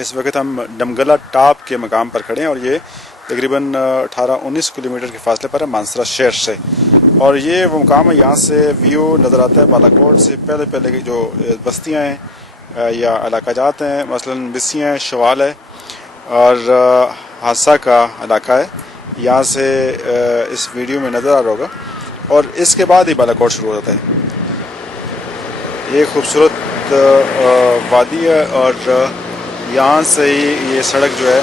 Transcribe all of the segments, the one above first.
اس وقت ہم ڈمگلا ٹاپ کے مقام پر کھڑے ہیں اور یہ تقریباً 18-19 کلومیٹر کے فاصلے پر ہے مانسرا شہر سے، اور یہ وہ مقام ہے یہاں سے ویو نظر آتا ہے بالا کوٹ سے پہلے کی جو بستیاں ہیں یا علاقہ جات ہیں، مثلا بسیاں ہیں، شوال ہے اور حادثہ کا علاقہ ہے، یہاں سے اس ویڈیو میں نظر آ رہا ہوگا، اور اس کے بعد ہی بالا کوٹ شروع ہو جاتا ہے۔ یہ خوبصورت وادی ہے اور یہاں سے ہی یہ سڑک جو ہے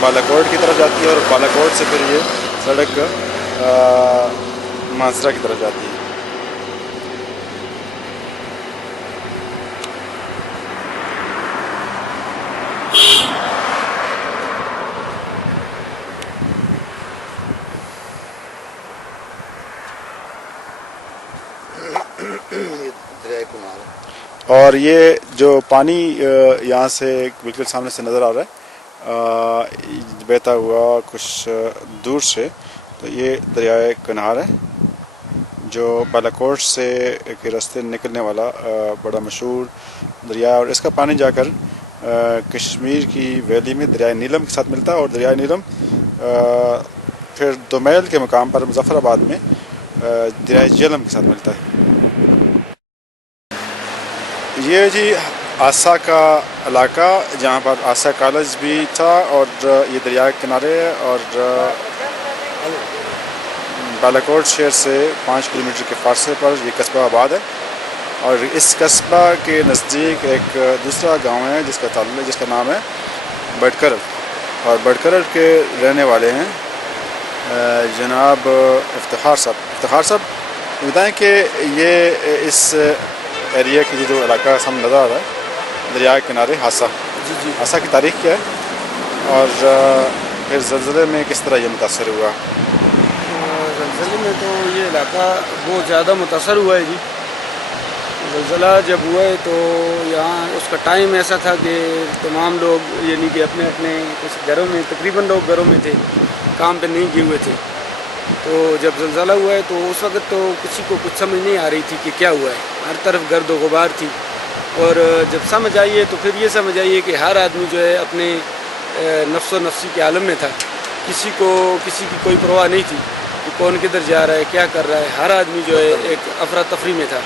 بالا کوٹ کی طرف جاتی ہے اور بالا کوٹ سے پھر یہ سڑک مانسرا کی طرف جاتی ہے۔ اور یہ جو پانی یہاں سے بالکل سامنے سے نظر آ رہا ہے بہتا ہوا کچھ دور سے، تو یہ دریائے کنہار ہے جو بالا کوٹ سے کے راستے نکلنے والا بڑا مشہور دریا ہے، اور اس کا پانی جا کر کشمیر کی ویلی میں دریائے نیلم کے ساتھ ملتا ہے، اور دریائے نیلم پھر دومیل کے مقام پر مظفر آباد میں دریائے جہلم کے ساتھ ملتا ہے۔ یہ جی آسا کا علاقہ جہاں پر آسا کالج بھی تھا، اور یہ دریا کے کنارے ہے، اور بالا کوٹ شہر سے 5 کلومیٹر کے فاصلے پر یہ قصبہ آباد ہے، اور اس قصبہ کے نزدیک ایک دوسرا گاؤں ہے جس کا نام ہے بٹکرل، اور بٹکرل کے رہنے والے ہیں جناب افتخار صاحب بتائیں کہ یہ اس ایریا کی جو علاقہ سامنے نظر آ رہا ہے دریا کے کنارے حادثہ حادثہ کی تاریخ کیا ہے، اور پھر زلزلے میں کس طرح یہ متاثر ہوا؟ زلزلے میں تو یہ علاقہ بہت زیادہ متاثر ہوا ہے جی۔ زلزلہ جب ہوا ہے تو یہاں اس کا ٹائم ایسا تھا کہ تمام لوگ یعنی کہ اپنے اپنے کچھ گھروں میں تقریباً لوگ گھروں میں تھے، کام پہ نہیں گئے ہوئے تھے۔ تو جب زلزلہ ہوا ہے تو اس وقت تو کسی کو کچھ سمجھ نہیں آ رہی تھی کہ کیا ہوا ہے، ہر طرف گرد و غبار تھی، اور جب سمجھ آئیے تو پھر یہ سمجھ آئیے کہ ہر آدمی جو ہے اپنے نفس و نفسی کے عالم میں تھا، کسی کی کوئی پرواہ نہیں تھی کہ کون کدھر جا رہا ہے کیا کر رہا ہے، ہر آدمی جو ہے ایک افراتفری میں تھا،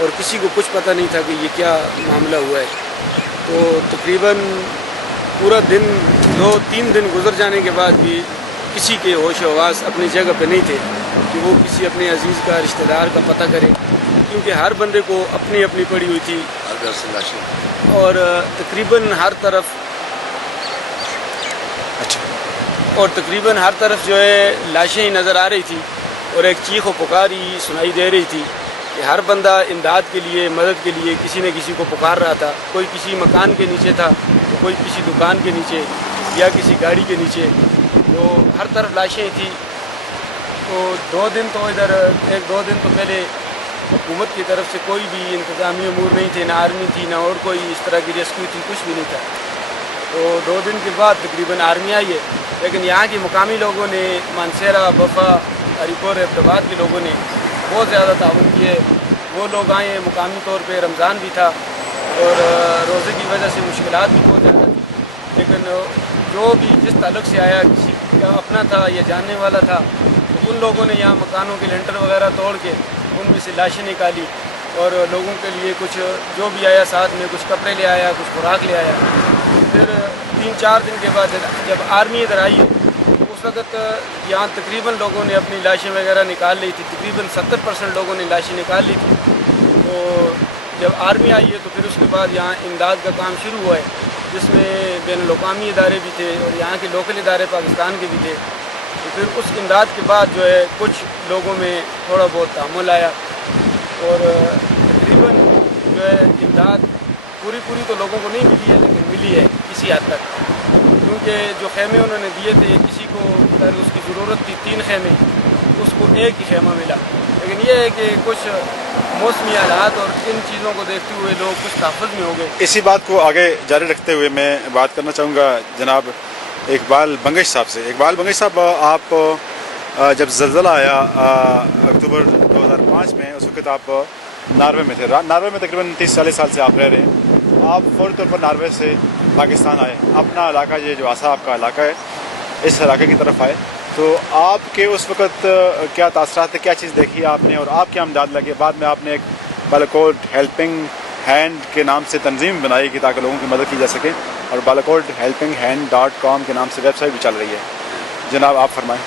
اور کسی کو کچھ پتہ نہیں تھا کہ یہ کیا معاملہ ہوا ہے۔ تو تقریباً پورا دن 2-3 دن گزر جانے کے بعد بھی کسی کے ہوش و حواس اپنی جگہ پہ نہیں تھے کہ وہ کسی اپنے عزیز کا رشتہ دار کا پتہ کرے، کیونکہ ہر بندے کو اپنی اپنی پڑی ہوئی تھی، اور تقریباً ہر طرف جو ہے لاشیں ہی نظر آ رہی تھی، اور ایک چیخ و پکار ہی سنائی دے رہی تھی کہ ہر بندہ امداد کے لیے مدد کے لیے کسی نہ کسی کو پکار رہا تھا، کوئی کسی مکان کے نیچے تھا تو کوئی کسی دکان کے نیچے یا کسی گاڑی کے نیچے، تو ہر طرف لاشیں تھی۔ تو 2 دن تو ایک دو دن تو پہلے حکومت کی طرف سے کوئی بھی انتظامی امور نہیں تھے، نہ آرمی تھی نہ اور کوئی اس طرح کی ریسکیو تھی، کچھ بھی نہیں تھا۔ تو 2 دن کے بعد تقریباً آرمی آئی ہے، لیکن یہاں کے مقامی لوگوں نے، مانسیرا، بفا، ہریپور، عبدالآباد کے لوگوں نے بہت زیادہ تعاون کیے۔ وہ لوگ آئے، مقامی طور پہ رمضان بھی تھا اور روزے کی وجہ سے مشکلات بھی بہت زیادہ تھی، لیکن جو بھی جس تعلق سے آیا، کسی کا اپنا تھا یا جاننے والا تھا، تو ان لوگوں نے یہاں مکانوں کے لینٹر وغیرہ توڑ کے ان میں سے لاشیں نکالی، اور لوگوں کے لیے کچھ جو بھی آیا ساتھ میں کچھ کپڑے لے آیا، کچھ خوراک لے آیا۔ پھر 3-4 دن کے بعد جب آرمی ادھر آئی ہے تو اس وقت یہاں تقریباً لوگوں نے اپنی لاشیں وغیرہ نکال لی تھی، تقریباً 70% لوگوں نے لاشیں نکال لی تھی۔ تو جب آرمی آئی ہے تو پھر اس کے بعد یہاں امداد کا کام شروع ہوا ہے، جس میں بین الاقوامی ادارے بھی تھے اور یہاں کے لوکل ادارے پاکستان کے بھی تھے۔ تو پھر اس امداد کے بعد جو ہے کچھ لوگوں میں تھوڑا بہت تحمل آیا، اور تقریباً جو ہے امداد پوری تو لوگوں کو نہیں ملی ہے، لیکن ملی ہے کسی حد تک، کیونکہ جو خیمے انہوں نے دیے تھے، کسی کو اگر اس کی ضرورت تھی 3 خیمے، اس کو 1 ہی خیمہ ملا، لیکن یہ ہے کہ کچھ موسمی حالات اور ان چیزوں کو دیکھتے ہوئے لوگ کچھ تحفظ میں ہو گئے۔ اسی بات کو آگے جاری رکھتے ہوئے میں بات کرنا چاہوں گا جناب اقبال بنگش صاحب سے۔ اقبال بنگش صاحب، آپ جب زلزلہ آیا اکتوبر 2005 میں، اس وقت آپ ناروے میں تھے، ناروے میں تقریباً 30-40 سال سے آپ رہ رہے ہیں، آپ فوری طور پر ناروے سے پاکستان آئے, اپنا علاقہ یہ جو آسا آپ کا علاقہ ہے اس علاقے کی طرف آئے, تو آپ کے اس وقت کیا تاثرات تھے, کیا چیز دیکھی آپ نے اور آپ کیا امداد لگے؟ بعد میں آپ نے ایک بالاکوٹ ہیلپنگ ہینڈ کے نام سے تنظیم بنائی کہ تاکہ لوگوں کی مدد کی جا سکے, اور بالاکوٹ ہیلپنگ ہینڈ .com کے نام سے ویب سائٹ بھی چل رہی ہے. جناب آپ فرمائیں.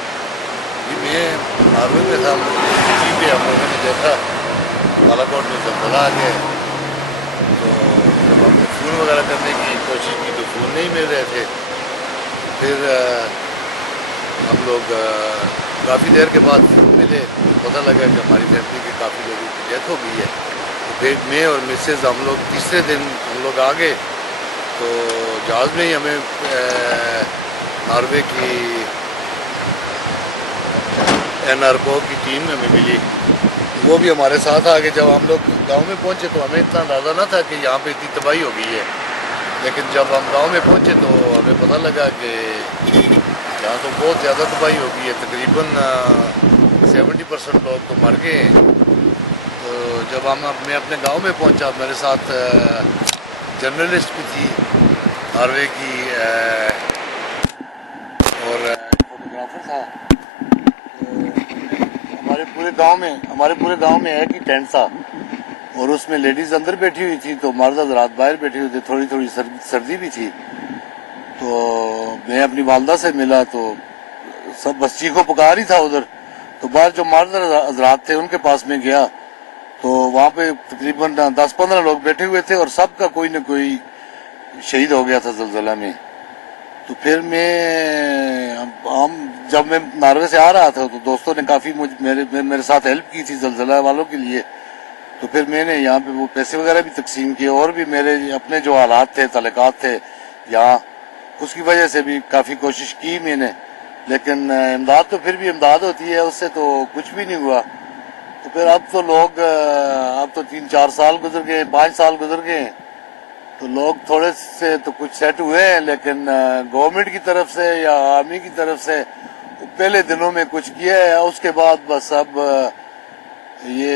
جی میں ناروے میں تھا, ٹی وی پہ ہم لوگوں نے دیکھا بالاکوٹ میں زلزلہ آ گیا, تو جب ہم نے فون وغیرہ کرنے کی کوشش کی تو فون نہیں مل رہے تھے. پھر ہم لوگ کافی دیر کے بعد ملے, پتہ لگا کہ ہماری فیملی کے کافی لوگوں کی ڈیتھ ہو گئی ہے. پھر میں اور مسز ہم لوگ تیسرے دن ہم لوگ آ گئے, تو جہاز میں ہی ہمیں ناروے کی NRCO کی ٹیم ہمیں ملی, وہ بھی ہمارے ساتھ آ گئے. جب ہم لوگ گاؤں میں پہنچے تو ہمیں اتنا اندازہ نہ تھا کہ یہاں پہ اتنی تباہی ہو گئی ہے, لیکن جب ہم گاؤں میں پہنچے تو ہمیں پتہ لگا کہ یہاں تو بہت زیادہ تباہی ہو گئی ہے, تقریباً 70% لوگ تو مر گئے ہیں. تو جب میں اپنے گاؤں میں پہنچا, میرے ساتھ جرنلسٹ بھی تھی ناروے کی اور فوٹوگرافر تھا. ہمارے پورے گاؤں میں ایک ہی ٹینٹ تھا, اور اس میں لیڈیز اندر بیٹھی ہوئی تھی, تو مرد حضرات باہر بیٹھے ہوئے تھے. تھوڑی تھوڑی سردی بھی تھی. تو میں اپنی والدہ سے ملا تو سب بس چیخو پکار ہی تھا ادھر. تو باہر جو مرد حضرات تھے ان کے پاس میں گیا, تو وہاں پہ تقریباً 10-15 لوگ بیٹھے ہوئے تھے, اور سب کا کوئی نہ کوئی شہید ہو گیا تھا زلزلہ میں. تو پھر جب میں ناروے سے آ رہا تھا تو دوستوں نے کافی میرے ساتھ ہیلپ کی تھی زلزلہ والوں کے لیے. تو پھر میں نے یہاں پہ وہ پیسے وغیرہ بھی تقسیم کیے, اور بھی میرے اپنے جو حالات تھے, تعلقات تھے یہاں, اس کی وجہ سے بھی کافی کوشش کی میں نے. لیکن امداد تو پھر بھی امداد ہوتی ہے, اس سے تو کچھ بھی نہیں ہوا. تو پھر اب تو 3-4 سال گزر گئے, 5 سال گزر گئے, تو لوگ تھوڑے سے تو کچھ سیٹ ہوئے ہیں, لیکن گورنمنٹ کی طرف سے یا آرمی کی طرف سے پہلے دنوں میں کچھ کیا ہے. اس کے بعد بس اب یہ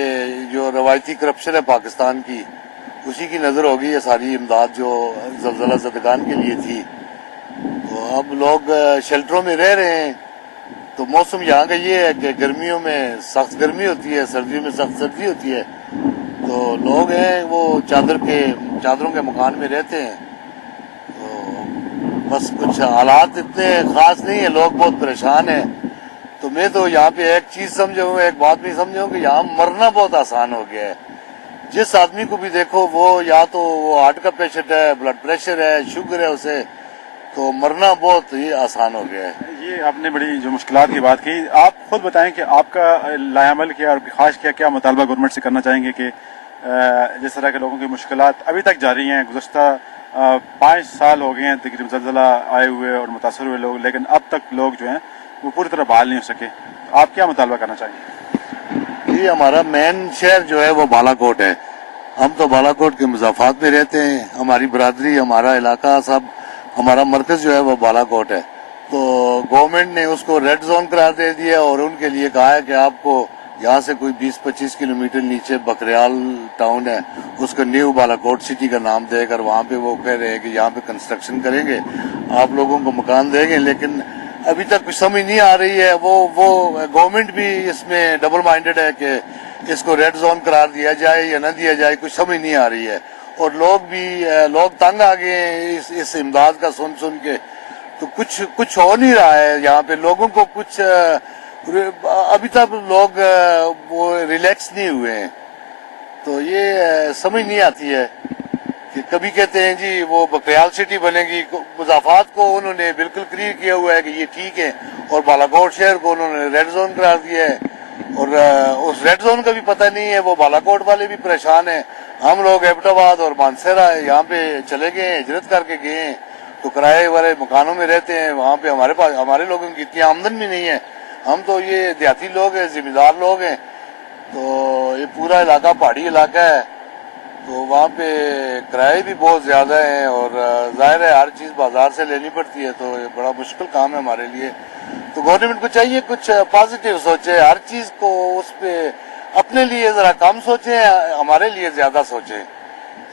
جو روایتی کرپشن ہے پاکستان کی, اسی کی نظر ہوگی یہ ساری امداد جو زلزلہ زدگان کے لیے تھی. تو اب لوگ شیلٹروں میں رہ رہے ہیں. تو موسم یہاں کا یہ ہے کہ گرمیوں میں سخت گرمی ہوتی ہے, سردیوں میں سخت سردی ہوتی ہے. تو لوگ ہیں وہ چادروں کے مکان میں رہتے ہیں. تو بس کچھ حالات اتنے خاص نہیں ہیں, لوگ بہت پریشان ہیں. تو میں تو یہاں پہ ایک چیز سمجھوں, ایک بات بھی سمجھوں کہ یہاں مرنا بہت آسان ہو گیا ہے. جس آدمی کو بھی دیکھو وہ یا تو وہ ہارٹ کا پیشنٹ ہے, بلڈ پریشر ہے, شوگر ہے اسے, تو مرنا بہت ہی آسان ہو گیا ہے. یہ آپ نے بڑی جو مشکلات کی بات کی, آپ خود بتائیں کہ آپ کا لائے عمل کیا اور خواہش کیا مطالبہ گورنمنٹ سے کرنا چاہیں گے کہ جس طرح کے لوگوں کی مشکلات ابھی تک جاری ہیں, گزشتہ 5 سال ہو گئے ہیں تقریباً زلزلہ آئے ہوئے اور متاثر ہوئے لوگ, لیکن اب تک لوگ جو ہیں وہ پوری طرح بحال نہیں ہو سکے, آپ کیا مطالبہ کرنا چاہیں گے؟ جی ہمارا مین شہر جو ہے وہ بالاکوٹ ہے. ہم تو بالاکوٹ کے مضافات میں رہتے ہیں, ہماری برادری, ہمارا علاقہ, سب ہمارا مرکز جو ہے وہ بالاکوٹ ہے. تو گورنمنٹ نے اس کو ریڈ زون قرار دے دیا, اور ان کے لیے کہا ہے کہ آپ کو یہاں سے کوئی 20-25 کلومیٹر نیچے بکریال ٹاؤن ہے, اس کو نیو بالاکوٹ سٹی کا نام دے کر وہاں پہ وہ کہہ رہے ہیں کہ یہاں پہ کنسٹرکشن کریں گے, آپ لوگوں کو مکان دیں گے. لیکن ابھی تک کچھ سمجھ نہیں آ رہی ہے. وہ گورنمنٹ بھی اس میں ڈبل مائنڈڈ ہے کہ اس کو ریڈ زون قرار دیا جائے یا نہ دیا جائے, کچھ سمجھ نہیں آ رہی ہے. اور لوگ تنگ آ گئے ہیں اس امداد کا سن کے. تو کچھ ہو نہیں رہا ہے یہاں پہ, لوگوں کو کچھ ابھی تک لوگ وہ ریلیکس نہیں ہوئے ہیں. تو یہ سمجھ نہیں آتی ہے کہ کبھی کہتے ہیں جی وہ بکریال سٹی بنے گی, مضافات کو انہوں نے بالکل کلیئر کیا ہوا ہے کہ یہ ٹھیک ہے, اور بالاکوٹ شہر کو انہوں نے ریڈ زون قرار دیا ہے. اور اس ریڈ زون کا بھی پتہ نہیں ہے, وہ بالاکوٹ والے بھی پریشان ہیں. ہم لوگ ایبٹ آباد اور مانسہرہ یہاں پہ چلے گئے ہیں, ہجرت کر کے گئے ہیں, تو کرائے والے مکانوں میں رہتے ہیں. وہاں پہ ہمارے لوگوں کی اتنی آمدن بھی نہیں ہے. ہم تو یہ دیہاتی لوگ ہیں, ذمہ دار لوگ ہیں. تو یہ پورا علاقہ پہاڑی علاقہ ہے, تو وہاں پہ کرائے بھی بہت زیادہ ہیں, اور ظاہر ہے ہر چیز بازار سے لینی پڑتی ہے. تو یہ بڑا مشکل کام ہے ہمارے لیے. تو گورنمنٹ کو چاہیے کچھ پازیٹیو سوچے, ہر چیز کو اس پہ اپنے لیے ذرا کم سوچیں, ہمارے لیے زیادہ سوچیں.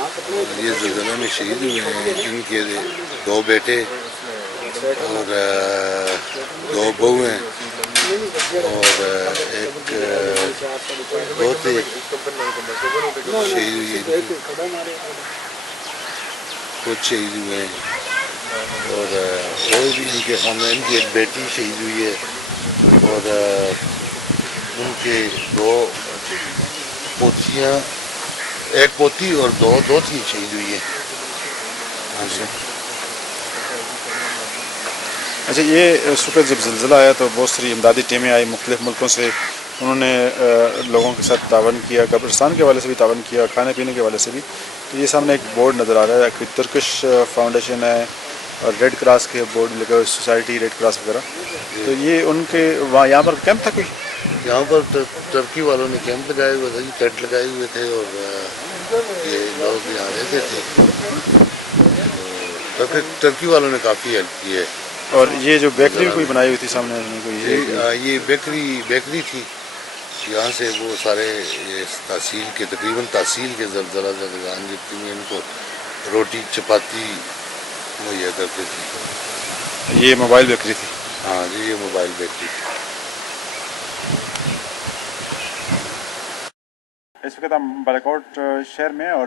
اور یہ زلزلے میں شہید ہوئے ہیں. ان کے 2 بیٹے اور 2 بہو ہیں اور ایک بہت ہی شہید ہوئی ہے. کچھ شہید ہوئے ہیں اور بھی ان کے خاندان کی ایک بیٹی شہید ہوئی ہے اور ان کے 2 پوتیاں، ایک پوتی اور 2 دوتی شہید ہوئی ہیں. اچھا، یہ اس وقت جب زلزلہ آیا تو بہت ساری امدادی ٹیمیں آئی مختلف ملکوں سے، انہوں نے لوگوں کے ساتھ تعاون کیا، قبرستان کے حوالے سے بھی تعاون کیا، کھانے پینے کے حوالے سے بھی. تو یہ سامنے ایک بورڈ نظر آ رہا ہے کہ ترکش فاؤنڈیشن ہے اور ریڈ کراس کے بورڈ لگے ہوئے، سوسائٹی ریڈ کراس وغیرہ. تو یہ ان کے وہاں یہاں پر کیمپ تھا کوئی؟ یہاں پر ترکی والوں نے کیمپ لگائے ہوئے تھے، ٹینٹ لگائے ہوئے تھے اور یہ لوگ یہاں رہتے تھے. ترکی والوں نے کافی ہیلپ کی ہے. اور یہ جو بیکری کوئی بنائی ہوئی تھی سامنے کوئی، یہ بیکری تھی. یہاں سے وہ سارے تحصیل کے زلزلہ زدگان جتنی میں ان کو روٹی چپاتی مہیا کرتے تھے. یہ موبائل بیکری تھی؟ ہاں جی، یہ موبائل بیکری تھی. اس وقت ہم بالاکوٹ شہر میں، اور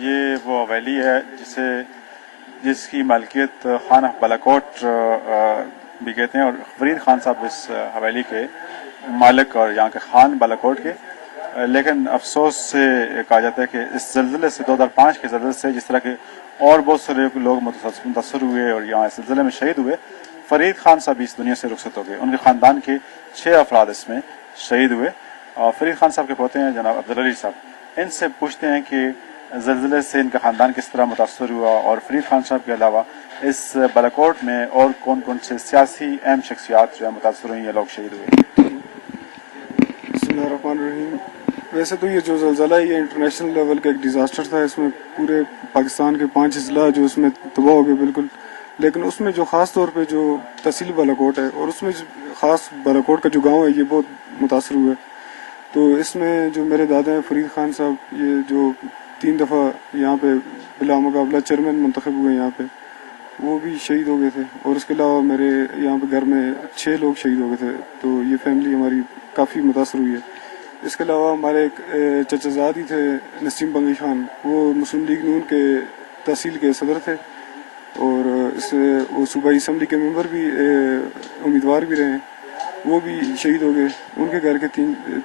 یہ وہ حویلی ہے جس کی مالکیت خان بالاکوٹ بھی کہتے ہیں، اور فرید خان صاحب اس حویلی کے مالک اور یہاں کے خان بالاکوٹ کے. لیکن افسوس سے کہا جاتا ہے کہ اس زلزلے سے 2005 کے زلزلے سے جس طرح کے اور بہت سارے لوگ متاثر ہوئے اور یہاں اس زلزلے میں شہید ہوئے، فرید خان صاحب اس دنیا سے رخصت ہو گئے. ان کے خاندان کے 6 افراد اس میں شہید ہوئے. اور فرید خان صاحب کے پوتے ہیں جناب عبدالعلی صاحب. ان سے پوچھتے ہیں کہ زلزلے سے ان کا خاندان کس طرح متاثر ہوا، اور فرید خان صاحب کے علاوہ اس بالاکوٹ میں اور کون کون سے سیاسی اہم شخصیات جو ہے متاثر ہوئی ہیں، لوگ شہید ہوئے. بسم اللہ الرحمن الرحیم. ویسے تو یہ جو زلزلہ ہے یہ انٹرنیشنل لیول کا ایک ڈیزاسٹر تھا. اس میں پورے پاکستان کے 5 اضلاع جو اس میں تباہ ہو گئے بالکل. لیکن اس میں جو خاص طور پہ جو تحصیل بالاکوٹ ہے اور اس میں خاص بالاکوٹ کا جو گاؤں ہے یہ بہت متاثر ہوئے. تو اس میں جو میرے دادا ہیں فرید خان صاحب، یہ جو 3 دفعہ یہاں پہ بلا مقابلہ چیئرمین منتخب ہوئے یہاں پہ، وہ بھی شہید ہو گئے تھے. اور اس کے علاوہ میرے یہاں پہ گھر میں 6 لوگ شہید ہو گئے تھے. تو یہ فیملی ہماری کافی متاثر ہوئی ہے. اس کے علاوہ ہمارے ایک چچا زاد ہی تھے نسیم بنگی خان، وہ مسلم لیگ نون کے تحصیل کے صدر تھے اور وہ صوبائی اسمبلی کے ممبر بھی امیدوار بھی رہے. وہ بھی شہید ہو گئے. ان کے گھر کے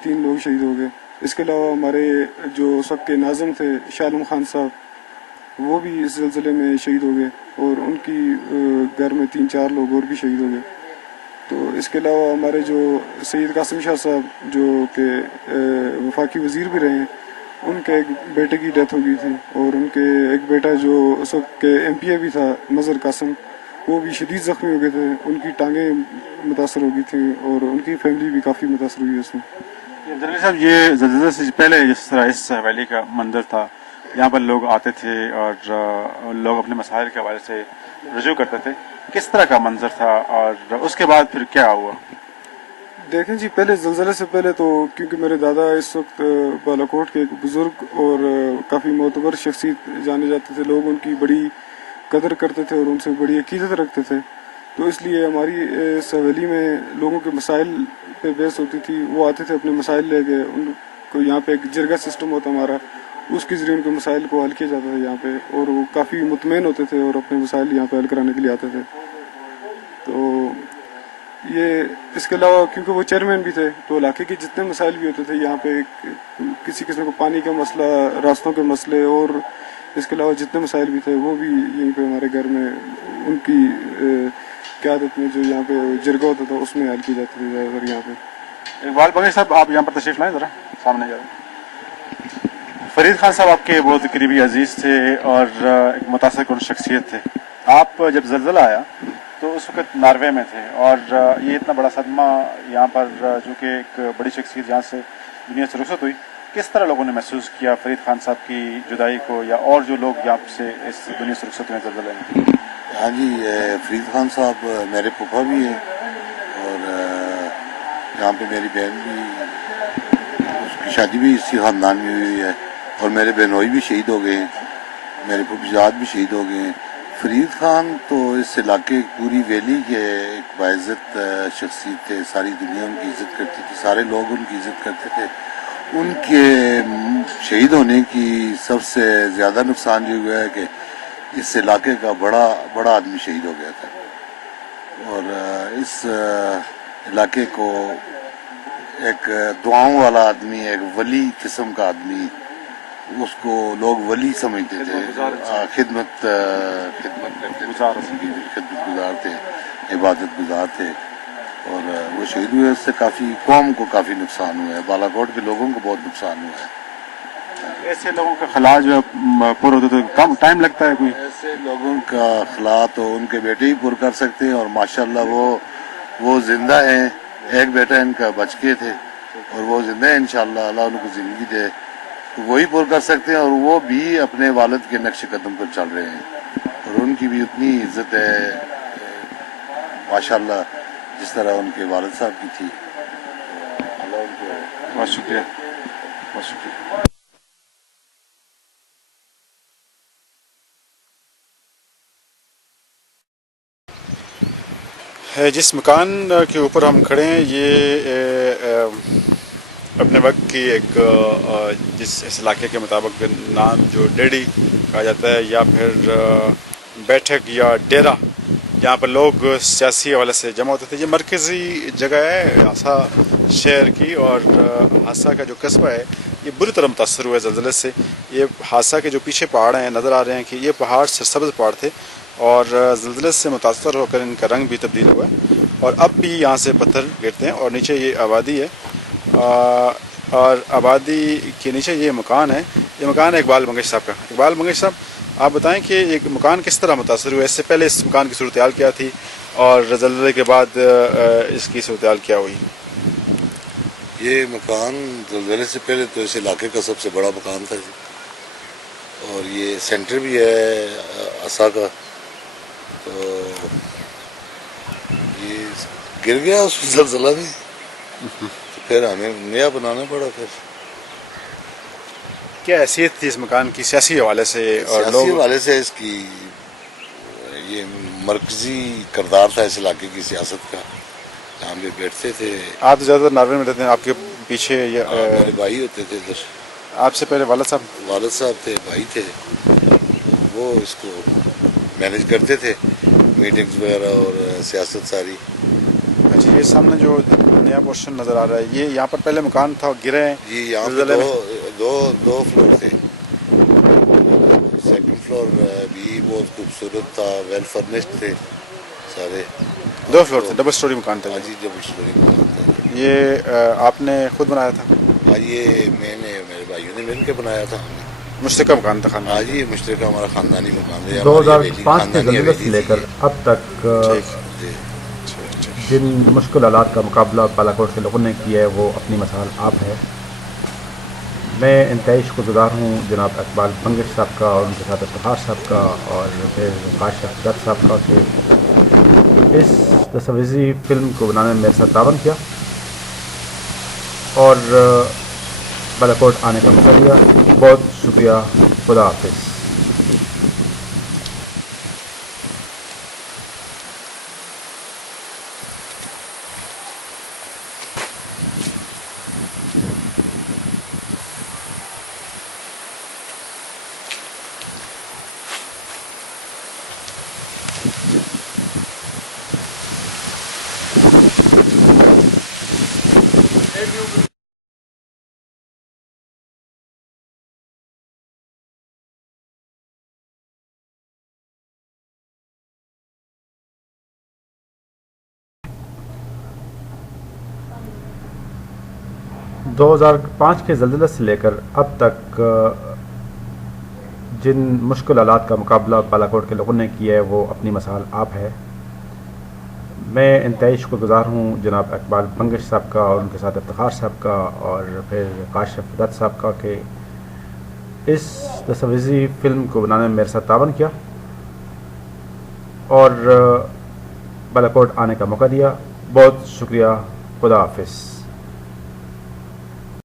3 لوگ شہید ہو گئے. اس کے علاوہ ہمارے جو سب کے ناظم تھے شاہ عالم خان صاحب، وہ بھی اس زلزلے میں شہید ہو گئے اور ان کی گھر میں 3-4 لوگ اور بھی شہید ہو گئے. تو اس کے علاوہ ہمارے جو سید قاسم شاہ صاحب جو کہ وفاقی وزیر بھی رہے ہیں، ان کے ایک بیٹے کی ڈیتھ ہو گئی تھی. اور ان کے ایک بیٹا جو اس وقت کے MP بھی تھا مظہر قاسم، وہ بھی شدید زخمی ہو گئے تھے. ان کی ٹانگیں متاثر ہو گئی تھیں اور ان کی فیملی بھی کافی متاثر ہوئی اس میں. عبدالعلی صاحب، یہ زلزلے سے پہلے جس طرح اس حویلی کا منظر تھا، یہاں پر لوگ آتے تھے اور لوگ اپنے مسائل کے حوالے سے رجوع کرتے تھے، کس طرح کا منظر تھا اور اس کے بعد پھر کیا ہوا؟ دیکھیں جی، پہلے زلزلے سے پہلے تو کیونکہ میرے دادا اس وقت بالاکوٹ کے ایک بزرگ اور کافی معتبر شخصیت جانے جاتے تھے. لوگ ان کی بڑی قدر کرتے تھے اور ان سے بڑی عقیدت رکھتے تھے. تو اس لیے ہماری اس حویلی میں لوگوں کے مسائل پہ بحث ہوتی تھی. وہ آتے تھے اپنے مسائل لے کے. ان کو یہاں پہ ایک جرگہ سسٹم ہوتا ہمارا، اس کے ذریعے ان کے مسائل کو حل کیا جاتا تھا یہاں پہ. اور وہ کافی مطمئن ہوتے تھے اور اپنے مسائل یہاں پہ حل کرانے کے لیے آتے تھے. تو یہ اس کے علاوہ کیونکہ وہ چیئرمین بھی تھے تو علاقے کے جتنے مسائل بھی ہوتے تھے یہاں پہ، کسی قسم کو پانی کا مسئلہ، راستوں کے مسئلے اور اس کے علاوہ جتنے مسائل بھی تھے وہ بھی یہیں پہ ہمارے گھر میں ان کی قیادت میں جو یہاں پہ جرگہ ہوتا تھا اس میں حل کی جاتی تھی زیادہ تر یہاں پہ. اقبال بگڑی صاحب، آپ یہاں پر تشریف لائیں ذرا سامنے جائیں. فرید خان صاحب آپ کے بہت قریبی عزیز تھے اور ایک متاثر کن شخصیت تھے. آپ جب زلزلہ آیا تو اس وقت ناروے میں تھے اور یہ اتنا بڑا صدمہ یہاں پر، جو کہ ایک بڑی شخصیت یہاں سے دنیا سے رخصت ہوئی، کس طرح لوگوں نے محسوس کیا فرید خان صاحب کی جدائی کو، یا اور جو لوگ یہاں سے اس دنیا سے رخصت ہوئے زلزلے میں؟ ہاں جی، فرید خان صاحب میرے پھوپھا بھی ہیں اور یہاں پہ میری بہن بھی، اس کی شادی بھی اسی خاندان میں ہوئی ہے اور میرے بہنوئی بھی شہید ہو گئے ہیں. میرے پھپھجاد بھی شہید ہو گئے ہیں. فرید خان تو اس علاقے پوری ویلی کے ایک باعزت شخصیت تھے. ساری دنیا ان کی عزت کرتی تھی, سارے لوگ ان کی عزت کرتے تھے. ان کے شہید ہونے کی سب سے زیادہ نقصان یہ ہوا ہے کہ اس علاقے کا بڑا آدمی شہید ہو گیا تھا, اور اس علاقے کو ایک دعاؤں والا آدمی, ایک ولی قسم کا آدمی, اس کو لوگ ولی سمجھتے تھے. خدمت گزار تھے, عبادت گزار تھے, اور وہ شہید ہوئے. اس سے کافی قوم کو کافی نقصان ہوا ہے, بالا کوٹ کے لوگوں کو بہت نقصان ہوا ہے. ایسے لوگوں کا خلا جو ہے پر ہوتے تو کم ٹائم لگتا ہے. کوئی ایسے لوگوں کا خلا تو ان کے بیٹے ہی پر کر سکتے ہیں, اور ماشاءاللہ وہ زندہ ہیں. ایک بیٹا ان کا بچ کے تھے اور وہ زندہ ہے, انشاءاللہ اللہ ان کو زندگی دے تو وہی پر کر سکتے ہیں. اور وہ بھی اپنے والد کے نقش قدم پر چل رہے ہیں, اور ان کی بھی اتنی عزت ہے ماشاءاللہ جس طرح ان کے والد صاحب کی تھی. اللہ ان کو بہت شکریہ, بہت شکریہ. جس مکان کے اوپر ہم کھڑے ہیں یہ اپنے وقت کی ایک اس علاقے کے مطابق نام جو ڈیڑی کہا جاتا ہے, یا پھر بیٹھک یا ڈیرا, جہاں پر لوگ سیاسی حوالے سے جمع ہوتے تھے. یہ مرکزی جگہ ہے ہاسا شہر کی, اور ہاسا کا جو قصبہ ہے یہ بری طرح متاثر ہوا ہے زلزلے سے. یہ ہاسا کے جو پیچھے پہاڑ ہیں نظر آ رہے ہیں کہ یہ پہاڑ سرسبز پہاڑ تھے, اور زلزلے سے متاثر ہو کر ان کا رنگ بھی تبدیل ہوا ہے, اور اب بھی یہاں سے پتھر گرتے ہیں. اور نیچے یہ آبادی ہے, اور آبادی کے نیچے یہ مکان ہے. یہ مکان ہے اقبال منگش صاحب کا. اقبال منگش صاحب, آپ بتائیں کہ یہ مکان کس طرح متاثر ہوا؟ اس سے پہلے اس مکان کی صورتحال کیا تھی, اور زلزلے کے بعد اس کی صورتحال کیا ہوئی؟ یہ مکان زلزلے سے پہلے تو اس علاقے کا سب سے بڑا مکان تھا جی, اور یہ سینٹر بھی ہے اسا کا. تو یہ گر گیا اس زلزلہ میں, تو پھر ہمیں نیا بنانا پڑا. پھر کیا حیثیت تھی اس مکان کی سیاسی حوالے سے؟ اور سیاسی حوالے سے اس کی یہ مرکزی کردار تھا اس علاقے کی سیاست کا. یہاں پہ بیٹھتے تھے. آپ زیادہ تر ناروے میں رہتے ہیں, آپ کے پیچھے میرے بھائی ہوتے تھے ادھر. آپ سے پہلے والد صاحب تھے, بھائی تھے, وہ اس کو مینیج کرتے تھے, میٹنگز وغیرہ اور سیاست ساری. اچھا, یہ سامنے جو نیا پورشن نظر آ رہا ہے یہ یہاں پر پہلے مکان تھا, گرے ہیں جی. یہاں پہ دو فلور تھے. سیکنڈ فلور بھی بہت خوبصورت تھا, ویل فرنشڈ تھے سارے. 2 فلور تھے, ڈبل سٹوری مکان تھا. جی ڈبل سٹوری مکان تھا. یہ آپ نے خود بنایا تھا؟ ہاں, یہ میں نے میرے بھائیوں نے مل کے بنایا تھا. مشترکہ مکان تھا خاندان؟ ہاں جی, مشترکہ ہمارا خاندانی مکان ہے. 2005 کے زلزلے سے لے کر اب تک جن مشکل حالات کا مقابلہ بالا کوٹ کے لوگوں نے کیا ہے وہ اپنی مثال آپ ہے. میں انتہائی شکرگزار ہوں جناب اقبال منگش صاحب کا, اور ان کے ساتھ افتخار صاحب کا, اور پھر کاشف دت صاحب کا, کہ اس تصویری فلم کو بنانے میں میرے ساتھ تعاون کیا اور بالا کوٹ آنے کا موقع دیا. بہت شکریہ. خدا حافظ. دو 2005 کے زلزلے سے لے کر اب تک جن مشکل حالات کا مقابلہ بالا کوٹ کے لوگوں نے کیا ہے وہ اپنی مثال آپ ہے. میں انتہائی شکرگزار ہوں جناب اقبال منگش صاحب کا, اور ان کے ساتھ افتخار صاحب کا, اور پھر کاشف دت صاحب کا, کہ اس تصویری فلم کو بنانے میں میرے ساتھ تعاون کیا اور بالا کوٹ آنے کا موقع دیا. بہت شکریہ. خدا حافظ.